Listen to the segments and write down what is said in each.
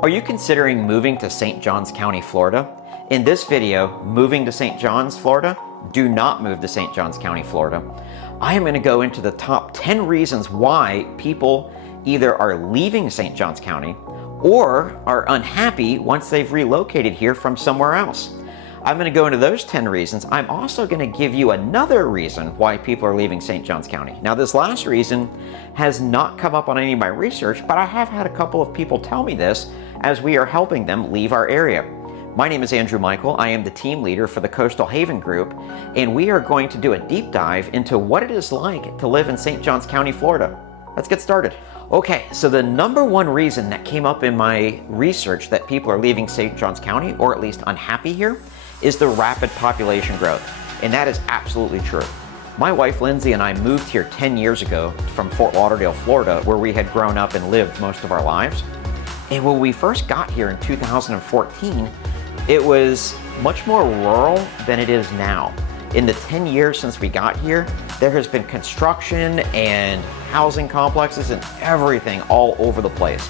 Are you considering moving to St. Johns County, Florida? In this video, moving to St. Johns, Florida, do not move to St. Johns County, Florida. I am going to go into the top 10 reasons why people either are leaving St. Johns County or are unhappy once they've relocated here from somewhere else. I'm going to go into those 10 reasons. I'm also going to give you another reason why people are leaving St. Johns County. Now, this last reason has not come up on any of my research, but I have had a couple of people tell me this as we are helping them leave our area. My name is Andrew Michael. I am the team leader for the Coastal Haven Group, and we are going to do a deep dive into what it is like to live in St. Johns County, Florida. Let's get started. Okay, so the number one reason that came up in my research that people are leaving St. Johns County, or at least unhappy here, is the rapid population growth. And that is absolutely true. My wife Lindsay and I moved here 10 years ago from Fort Lauderdale, Florida, where we had grown up and lived most of our lives. And when we first got here in 2014, it was much more rural than it is now. In the 10 years since we got here, there has been construction and housing complexes and everything all over the place.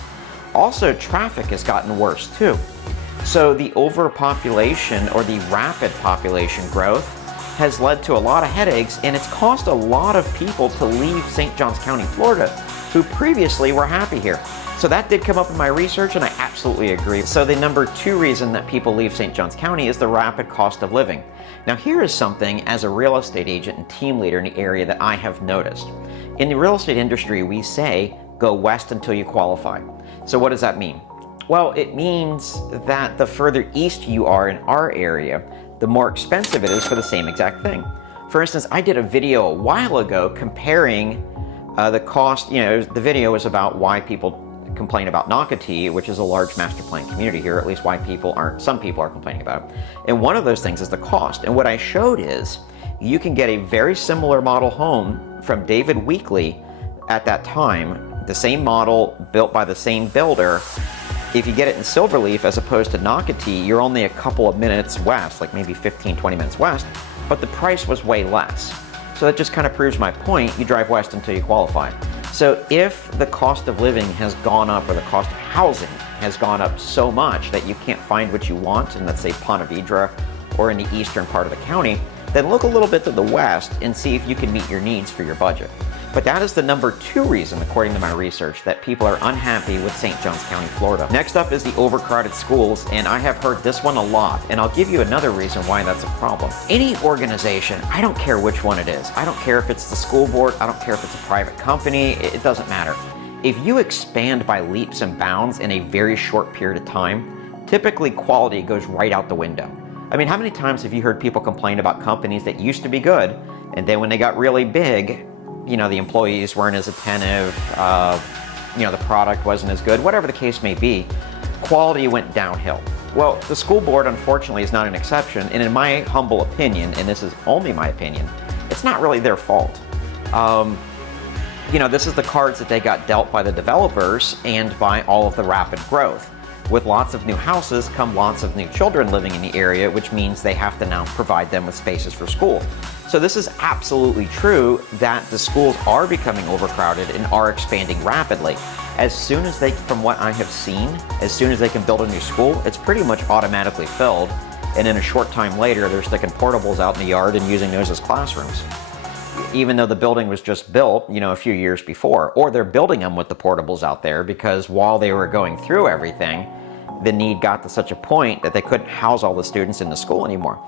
Also, traffic has gotten worse too. So the overpopulation or the rapid population growth has led to a lot of headaches, and it's caused a lot of people to leave St. Johns County, Florida, who previously were happy here. So that did come up in my research, and I absolutely agree. So the number two reason that people leave St. Johns County is the rapid cost of living. Now here is something as a real estate agent and team leader in the area that I have noticed. In the real estate industry, we say, go west until you qualify. So what does that mean? Well, it means that the further east you are in our area, the more expensive it is for the same exact thing. For instance, I did a video a while ago comparing the cost. The video was about why people complain about Nocatee, which is a large master plan community here, at least why some people are complaining about it. And one of those things is the cost. And what I showed is you can get a very similar model home from David Weekley at that time, the same model built by the same builder. If you get it in Silverleaf as opposed to Nocatee, you're only a couple of minutes west, like maybe 15, 20 minutes west, but the price was way less. So that just kind of proves my point. You drive west until you qualify. So if the cost of living has gone up, or the cost of housing has gone up so much that you can't find what you want in, let's say, Ponte Vedra or in the eastern part of the county, then look a little bit to the west and see if you can meet your needs for your budget. But that is the number two reason, according to my research, that people are unhappy with St. Johns County, Florida. Next up is the overcrowded schools, and I have heard this one a lot, and I'll give you another reason why that's a problem. Any organization, I don't care which one it is. I don't care if it's the school board, I don't care if it's a private company, it doesn't matter. If you expand by leaps and bounds in a very short period of time, typically quality goes right out the window. I mean, how many times have you heard people complain about companies that used to be good, and then when they got really big, the employees weren't as attentive, the product wasn't as good, whatever the case may be, quality went downhill. Well, the school board, unfortunately, is not an exception, and in my humble opinion, and this is only my opinion, it's not really their fault. This is the cards that they got dealt by the developers and by all of the rapid growth. With lots of new houses come lots of new children living in the area, which means they have to now provide them with spaces for school. So this is absolutely true that the schools are becoming overcrowded and are expanding rapidly. As soon as from what I have seen, as soon as they can build a new school, it's pretty much automatically filled. And in a short time later, they're sticking portables out in the yard and using those as classrooms. Even though the building was just built, a few years before, or they're building them with the portables out there because while they were going through everything, the need got to such a point that they couldn't house all the students in the school anymore.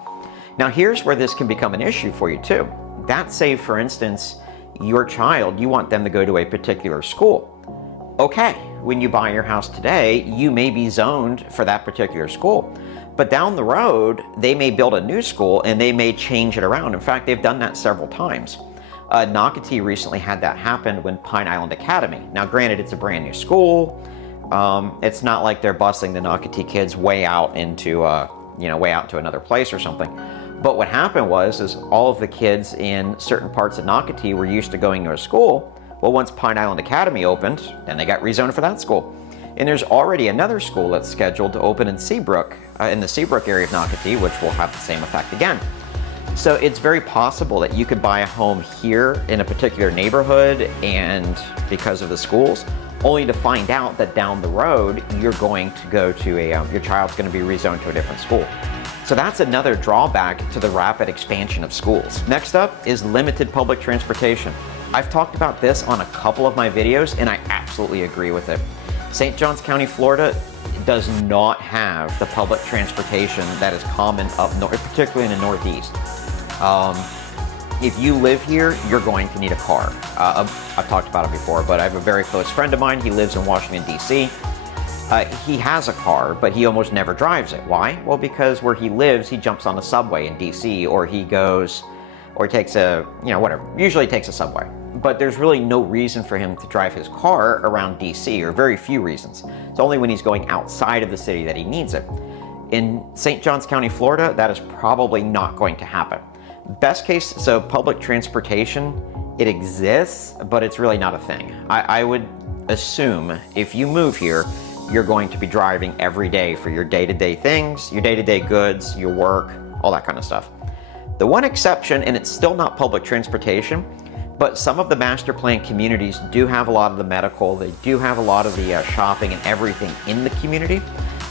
Now here's where this can become an issue for you too. That's say, for instance, your child, you want them to go to a particular school. Okay, when you buy your house today, you may be zoned for that particular school. But down the road, they may build a new school and they may change it around. In fact, they've done that several times. Nocatee recently had that happen when Pine Island Academy. Now granted, it's a brand new school. It's not like they're busing the Nocatee kids way out into another place or something. But what happened is all of the kids in certain parts of Nocatee were used to going to a school. Well, once Pine Island Academy opened, then they got rezoned for that school. And there's already another school that's scheduled to open in Seabrook, in the Seabrook area of Nocatee, which will have the same effect again. So it's very possible that you could buy a home here in a particular neighborhood and because of the schools, only to find out that down the road, you're going to go to your child's going to be rezoned to a different school. So that's another drawback to the rapid expansion of schools. Next up is limited public transportation. I've talked about this on a couple of my videos, and I absolutely agree with it. St. Johns County, Florida does not have the public transportation that is common up north, particularly in the Northeast. If you live here, you're going to need a car. I've talked about it before, but I have a very close friend of mine. He lives in Washington, D.C. He has a car, but he almost never drives it. Why? Well, because where he lives, he jumps on a subway in D.C., or he goes, or takes a, whatever, usually takes a subway. But there's really no reason for him to drive his car around D.C., or very few reasons. It's only when he's going outside of the city that he needs it. In St. Johns County, Florida, that is probably not going to happen. Best case, so public transportation, it exists, but it's really not a thing. I would assume if you move here, you're going to be driving every day for your day-to-day things, your day-to-day goods, your work, all that kind of stuff. The one exception, and it's still not public transportation, but some of the master plan communities do have a lot of the medical, they do have a lot of the shopping and everything in the community.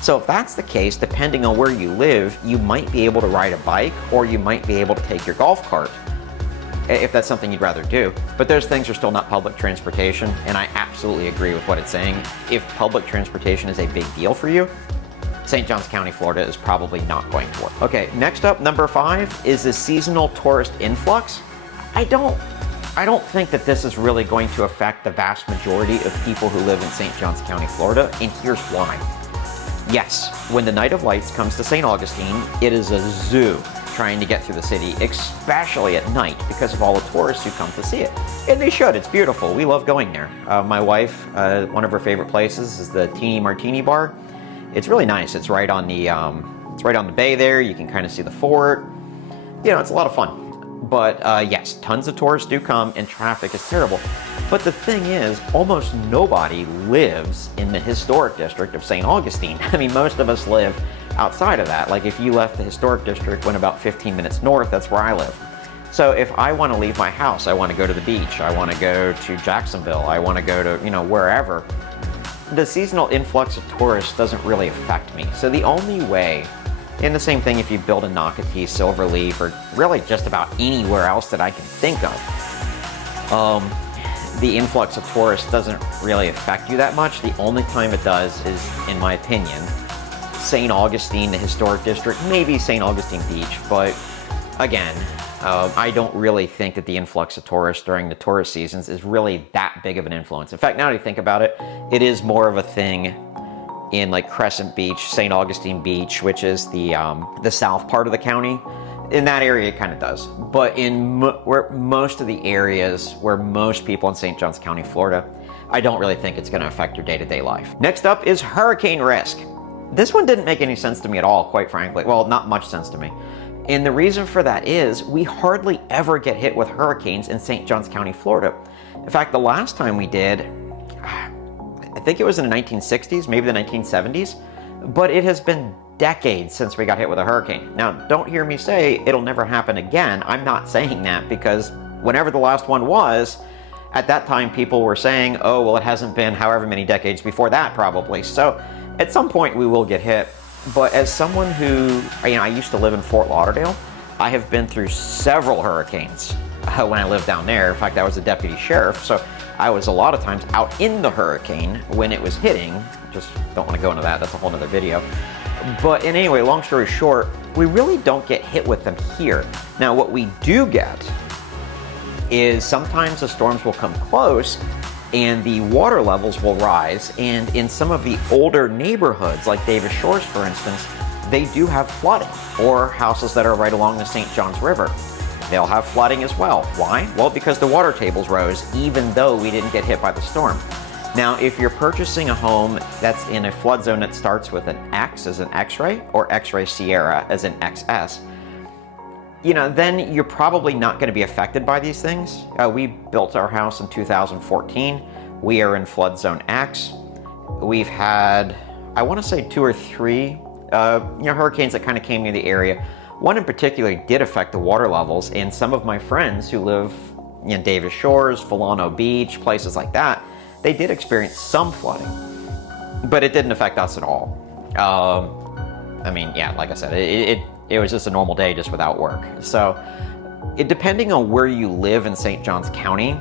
So if that's the case, depending on where you live, you might be able to ride a bike, or you might be able to take your golf cart, if that's something you'd rather do. But those things are still not public transportation, and I absolutely agree with what it's saying. If public transportation is a big deal for you, St. Johns County, Florida is probably not going to work. Okay, next up, number 5 is the seasonal tourist influx. I don't think that this is really going to affect the vast majority of people who live in St. Johns County, Florida, and here's why. Yes, when the Night of Lights comes to St. Augustine, it is a zoo trying to get through the city, especially at night, because of all the tourists who come to see it. And they should, it's beautiful. We love going there. My wife, one of her favorite places is the Teeny Martini Bar. It's really nice. It's right on the bay there. You can kind of see the fort. It's a lot of fun. But yes, tons of tourists do come, and traffic is terrible. But the thing is, almost nobody lives in the historic district of St. Augustine. I mean, most of us live outside of that. Like if you left the historic district, went about 15 minutes north, that's where I live. So if I want to leave my house, I want to go to the beach, I want to go to Jacksonville, I want to go to, wherever, the seasonal influx of tourists doesn't really affect me. So the only way, and the same thing if you build in Nocatee, Silverleaf, or really just about anywhere else that I can think of, the influx of tourists doesn't really affect you that much. The only time it does is, in my opinion, St. Augustine, the historic district, maybe St. Augustine Beach, but again, I don't really think that the influx of tourists during the tourist seasons is really that big of an influence. In fact, now that I think about it, it is more of a thing in like Crescent Beach, St. Augustine Beach, which is the south part of the county. In that area, it kind of does. But in where most of the areas where most people in St. Johns County, Florida, I don't really think it's going to affect your day-to-day life. Next up is hurricane risk. This one didn't make any sense to me at all, quite frankly. Well, not much sense to me. And the reason for that is we hardly ever get hit with hurricanes in St. Johns County, Florida. In fact, the last time we did, I think it was in the 1960s, maybe the 1970s, but it has been decades since we got hit with a hurricane. Now, don't hear me say it'll never happen again. I'm not saying that, because whenever the last one was, at that time people were saying, oh, well, it hasn't been however many decades before that probably. So at some point we will get hit. But as someone who, I used to live in Fort Lauderdale, I have been through several hurricanes when I lived down there. In fact, I was a deputy sheriff, so I was a lot of times out in the hurricane when it was hitting. Just don't want to go into that. That's a whole nother video. But anyway, long story short, we really don't get hit with them here. Now, what we do get is sometimes the storms will come close and the water levels will rise. And in some of the older neighborhoods, like Davis Shores, for instance, they do have flooding, or houses that are right along the St. Johns River. They'll have flooding as well. Why? Well, because the water tables rose, even though we didn't get hit by the storm. Now, if you're purchasing a home that's in a flood zone that starts with an X as an X-ray, or X-ray Sierra as an XS, then you're probably not going to be affected by these things. We built our house in 2014. We are in flood zone X. We've had, I want to say 2 or 3 hurricanes that kind of came near the area. One in particular did affect the water levels, and some of my friends who live in Davis Shores, Fulano Beach, places like that, they did experience some flooding, but it didn't affect us at all. I mean, yeah, like I said, it was just a normal day just without work. So depending on where you live in St. Johns County,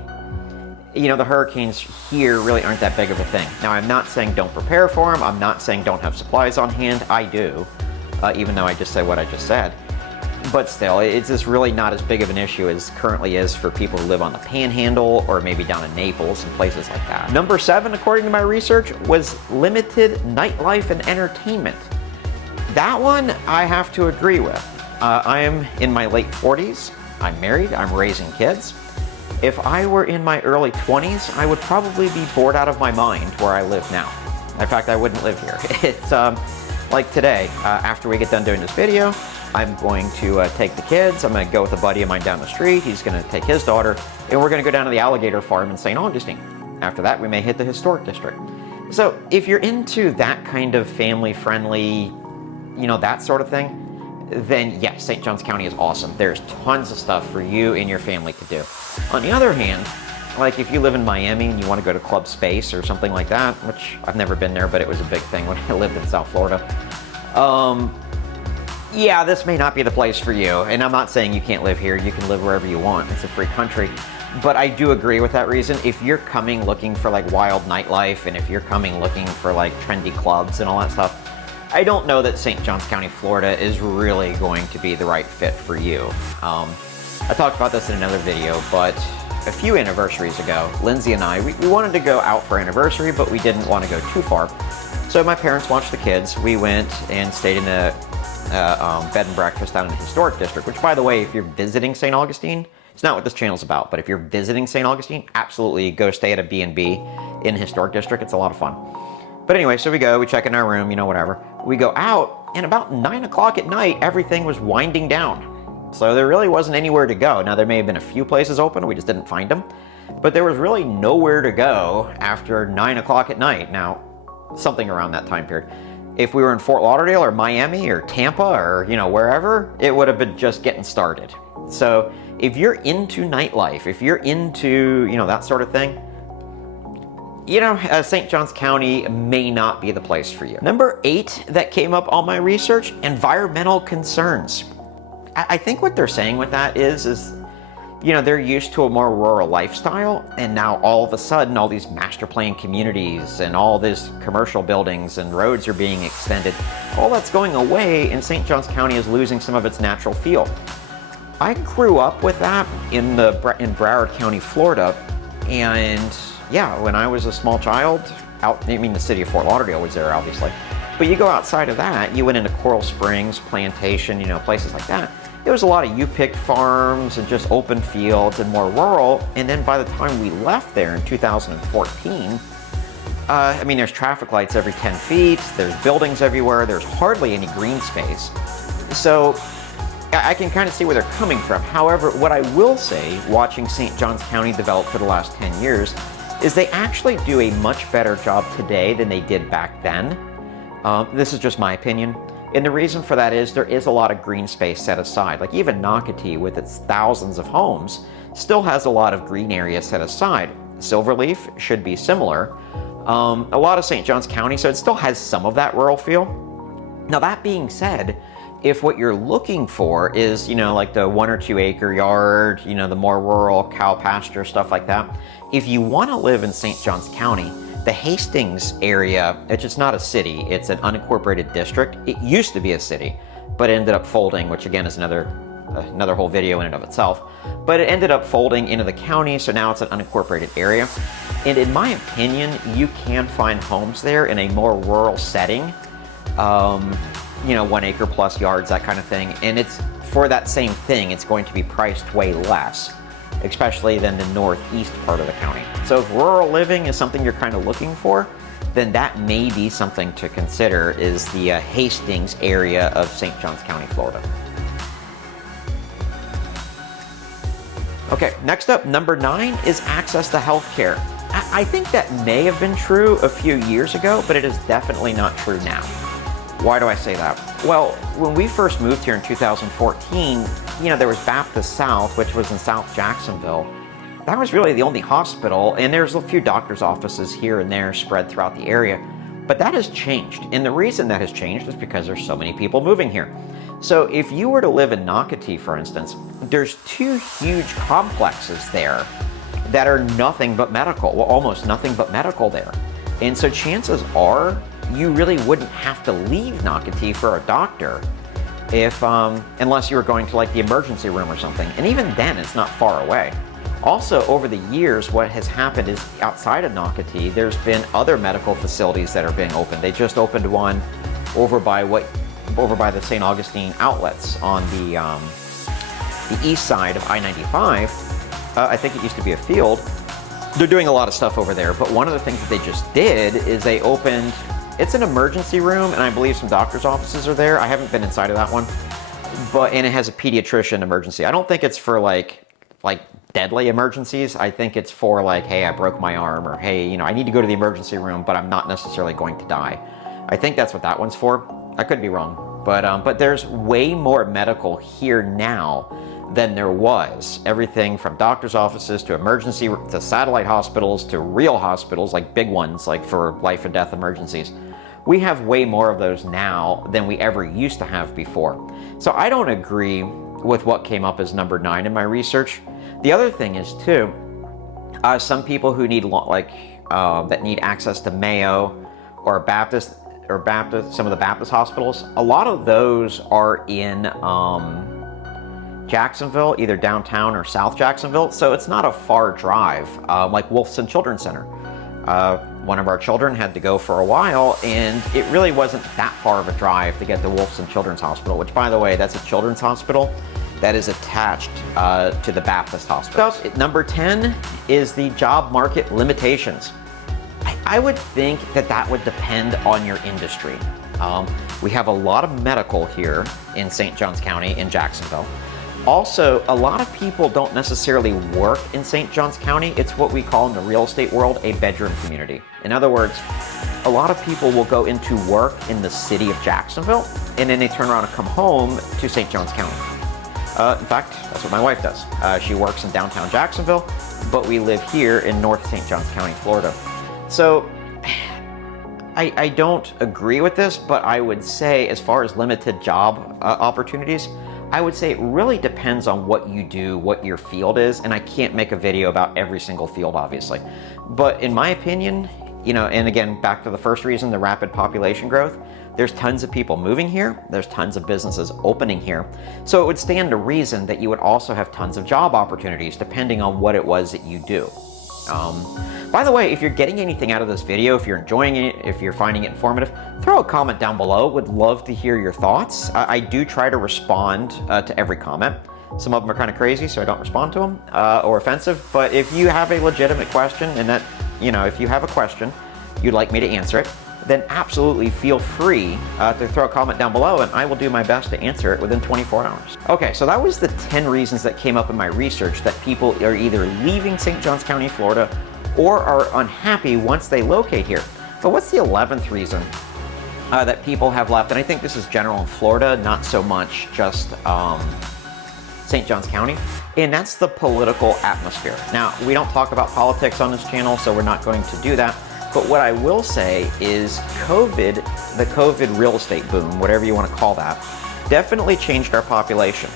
you know, the hurricanes here really aren't that big of a thing. Now, I'm not saying don't prepare for them. I'm not saying don't have supplies on hand. I do, even though I just said what I just said. But still, it's just really not as big of an issue as currently is for people who live on the Panhandle or maybe down in Naples and places like that. Number 7, according to my research, was limited nightlife and entertainment. That one I have to agree with. I am in my late 40s. I'm married. I'm raising kids. If I were in my early 20s, I would probably be bored out of my mind where I live now. In fact, I wouldn't live here. It's like today, after we get done doing this video, I'm going to take the kids. I'm going to go with a buddy of mine down the street. He's going to take his daughter, and we're going to go down to the alligator farm in St. Augustine. After that, we may hit the historic district. So if you're into that kind of family-friendly, you know, that sort of thing, then yes, St. Johns County is awesome. There's tons of stuff for you and your family to do. On the other hand, like if you live in Miami and you want to go to Club Space or something like that, which I've never been there, but it was a big thing when I lived in South Florida. Yeah, this may not be the place for you. And I'm not saying you can't live here. You can live wherever you want. It's a free country. But I do agree with that reason. If you're coming looking for like wild nightlife, and if you're coming looking for like trendy clubs and all that stuff, I don't know that St. Johns County, Florida is really going to be the right fit for you. I talked about this in another video, but a few anniversaries ago, Lindsay and I, we wanted to go out for anniversary, but we didn't want to go too far. So my parents watched the kids. We went and stayed in a bed and breakfast down in the historic district, which, by the way, if you're visiting St. Augustine, it's not what this channel's about, but if you're visiting St. Augustine, absolutely go stay at a B&B in the historic district. It's a lot of fun. But anyway, so we go, we check in our room, you know, whatever. We go out, and about 9 o'clock at night, everything was winding down. So there really wasn't anywhere to go. Now, there may have been a few places open, we just didn't find them. But there was really nowhere to go after 9 o'clock at night. Now, something around that time period. If we were in Fort Lauderdale or Miami or Tampa or, you know, wherever, it would have been just getting started. So if you're into nightlife, if you're into, you know, that sort of thing, you know, St. Johns County may not be the place for you. Number 8 that came up on my research, environmental concerns. I think what they're saying with that is, you know, they're used to a more rural lifestyle, and now all of a sudden, all these master plan communities and all these commercial buildings and roads are being extended. All that's going away, and St. Johns County is losing some of its natural feel. I grew up with that in Broward County, Florida, and yeah, when I was a small child, I mean, the city of Fort Lauderdale was there, obviously. But you go outside of that, you went into Coral Springs, Plantation, you know, places like that. There was a lot of U-pick farms and just open fields and more rural. And then by the time we left there in 2014, I mean, there's traffic lights every 10 feet, there's buildings everywhere, there's hardly any green space. So I can kind of see where they're coming from. However, what I will say, watching St. Johns County develop for the last 10 years, is they actually do a much better job today than they did back then. This is just my opinion. And the reason for that is there is a lot of green space set aside. Like even Nocatee, with its thousands of homes, still has a lot of green area set aside. Silverleaf should be similar. A lot of St. Johns County, so it still has some of that rural feel. Now that being said, if what you're looking for is, you know, like the 1 or 2 acre yard, you know, the more rural cow pasture, stuff like that, if you want to live in St. Johns County, the Hastings area, it's just not a city, it's an unincorporated district. It used to be a city, but it ended up folding, which again is another whole video in and of itself. But it ended up folding into the county, so now it's an unincorporated area. And in my opinion, you can find homes there in a more rural setting. You know, 1 acre plus yards, that kind of thing. And it's for that same thing, it's going to be priced way less, especially than the northeast part of the county. So if rural living is something you're kind of looking for, then that may be something to consider, is the Hastings area of St. Johns County, Florida. Okay, next up, number 9 is access to healthcare. I think that may have been true a few years ago, but it is definitely not true now. Why do I say that? Well, when we first moved here in 2014, you know, there was Baptist South, which was in South Jacksonville, that was really the only hospital, and there's a few doctor's offices here and there spread throughout the area. But that has changed, and the reason that has changed is because there's so many people moving here. So if you were to live in Nocatee, for instance, there's two huge complexes there that are nothing but medical, well, almost nothing but medical there. And so chances are you really wouldn't have to leave Nocatee for a doctor if, unless you were going to like the emergency room or something. And even then, it's not far away. Also, over the years, what has happened is outside of Nocatee, there's been other medical facilities that are being opened. They just opened one over by the St. Augustine outlets on the east side of I-95. I think it used to be a field. They're doing a lot of stuff over there, but one of the things that they just did is they opened, it's an emergency room, and I believe some doctor's offices are there. I haven't been inside of that one, and it has a pediatrician emergency. I don't think it's for like deadly emergencies. I think it's for like, hey, I broke my arm, or hey, you know, I need to go to the emergency room, but I'm not necessarily going to die. I think that's what that one's for. I could be wrong, but there's way more medical here now than there was. Everything from doctor's offices to emergency, to satellite hospitals, to real hospitals, like big ones, like for life and death emergencies. We have way more of those now than we ever used to have before. So I don't agree with what came up as number 9 in my research. The other thing is too, some people who need that need access to Mayo or Baptist, some of the Baptist hospitals, a lot of those are in Jacksonville, either downtown or South Jacksonville, so it's not a far drive, like Wolfson Children's Center. One of our children had to go for a while, and it really wasn't that far of a drive to get to Wolfson Children's Hospital, which, by the way, that's a children's hospital that is attached to the Baptist hospital. So, number 10 is the job market limitations. I would think that would depend on your industry. We have a lot of medical here in St. Johns County in Jacksonville. Also, a lot of people don't necessarily work in St. Johns County. It's what we call in the real estate world a bedroom community. In other words, a lot of people will go into work in the city of Jacksonville, and then they turn around and come home to St. Johns County. In fact, that's what my wife does. She works in downtown Jacksonville, but we live here in North St. Johns County, Florida. So I don't agree with this, but I would say as far as limited job opportunities, I would say it really depends on what you do, what your field is, and I can't make a video about every single field, obviously. But in my opinion, you know, and again, back to the first reason, the rapid population growth, there's tons of people moving here, there's tons of businesses opening here, so it would stand to reason that you would also have tons of job opportunities depending on what it was that you do. By the way, if you're getting anything out of this video, if you're enjoying it, if you're finding it informative, throw a comment down below. Would love to hear your thoughts. I do try to respond to every comment. Some of them are kind of crazy, so I don't respond to them, or offensive. But if you have a legitimate question, and that, you know, if you have a question, you'd like me to answer it, then absolutely feel free to throw a comment down below, and I will do my best to answer it within 24 hours. Okay, so that was the 10 reasons that came up in my research that people are either leaving St. Johns County, Florida, or are unhappy once they locate here. But what's the 11th reason that people have left? And I think this is general in Florida, not so much just St. Johns County, and that's the political atmosphere. Now, we don't talk about politics on this channel, so we're not going to do that. But what I will say is the COVID real estate boom, whatever you want to call that, definitely changed our population.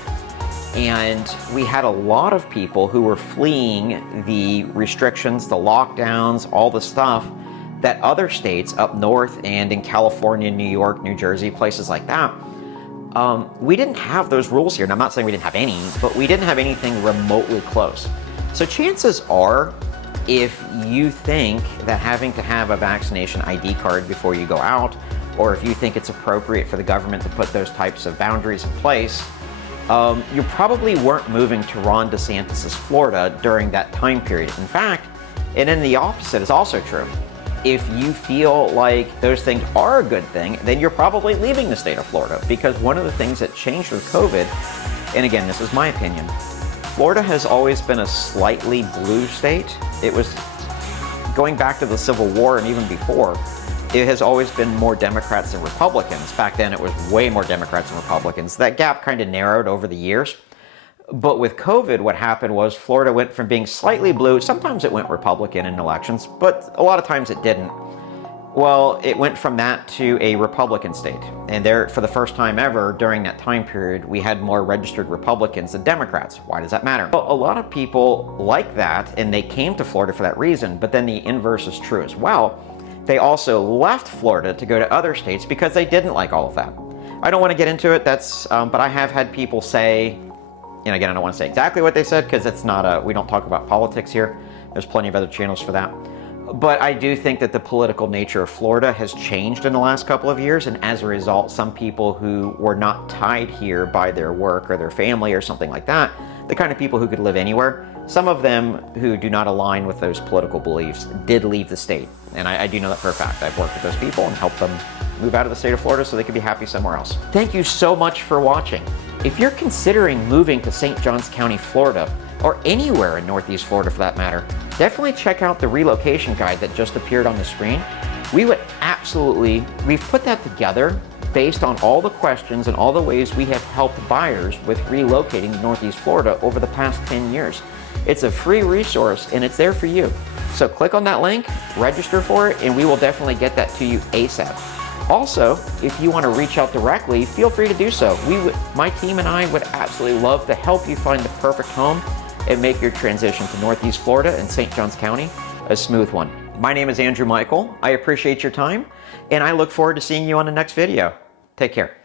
And we had a lot of people who were fleeing the restrictions, the lockdowns, all the stuff that other states up north and in California, New York, New Jersey, places like that, we didn't have those rules here. And I'm not saying we didn't have any, but we didn't have anything remotely close. So chances are, if you think that having to have a vaccination ID card before you go out, or if you think it's appropriate for the government to put those types of boundaries in place, you probably weren't moving to Ron DeSantis' Florida during that time period. In fact, and then the opposite is also true. If you feel like those things are a good thing, then you're probably leaving the state of Florida, because one of the things that changed with COVID, and again, this is my opinion, Florida has always been a slightly blue state. It was going back to the Civil War and even before, it has always been more Democrats than Republicans. Back then it was way more Democrats than Republicans. That gap kind of narrowed over the years. But with COVID, what happened was Florida went from being slightly blue, sometimes it went Republican in elections, but a lot of times it didn't. Well, it went from that to a Republican state. And there, for the first time ever during that time period, we had more registered Republicans than Democrats. Why does that matter? Well, a lot of people like that, and they came to Florida for that reason, but then the inverse is true as well. They also left Florida to go to other states because they didn't like all of that. I don't want to get into it, but I have had people say, and again, I don't want to say exactly what they said because it's not we don't talk about politics here. There's plenty of other channels for that. But I do think that the political nature of Florida has changed in the last couple of years, and as a result, some people who were not tied here by their work or their family or something like that, the kind of people who could live anywhere, some of them who do not align with those political beliefs did leave the state. And I do know that for a fact. I've worked with those people and helped them move out of the state of Florida so they could be happy somewhere else. Thank you so much for watching. If you're considering moving to St. Johns County, Florida, or anywhere in Northeast Florida for that matter, definitely check out the relocation guide that just appeared on the screen. We've put that together based on all the questions and all the ways we have helped buyers with relocating to Northeast Florida over the past 10 years. It's a free resource and it's there for you. So click on that link, register for it, and we will definitely get that to you ASAP. Also, if you want to reach out directly, feel free to do so. My team and I would absolutely love to help you find the perfect home and make your transition to Northeast Florida and St. Johns County a smooth one. My name is Andrew Michael. I appreciate your time, and I look forward to seeing you on the next video. Take care.